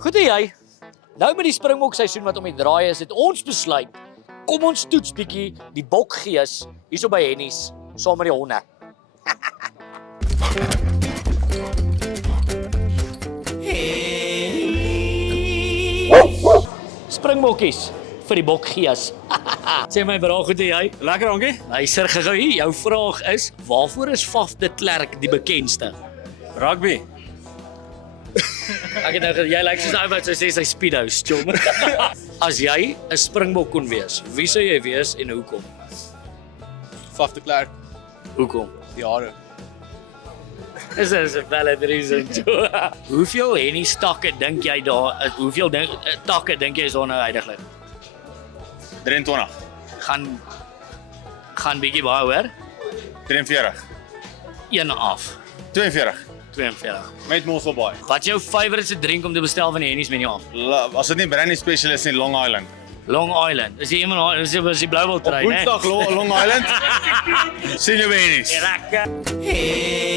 Goed jy. Nou met die Springbok seisoen wat om die draai is, het ons besluit, kom ons toets bietjie die bokgees hierso by Hennies saam met die honde. Springbokkies vir die bokgees. Sê my bra, goed jy? Lekker, dankie. Luister gou hier, jou vraag is, waarvoor is Faf de Klerk die bekendste? Rugby. Ek het nou jy lyk soos ou wat sê sy speedos, chom. As jy 'n Springbok kon wees, wie sou jy wees en hoekom? Faf de Klerk, Hoekom? die hare. Is 'n valid reason. Hoeveel Hennies takke dink jy daar is? Hoeveel takke dink jy is daar nou heidaglik? 23. Gaan bietjie baie hoor. 43. Een af. 42. 42. Met Mosselbaai. Wat is jou favourite drink om te bestel van die Hennies menu af? As dit nie brandy special is nie, Long Island. Long Island. Is jy iemand is die Blouwil trein, hè? Woensdag Long Island. Sien jou weer eens. Lekker.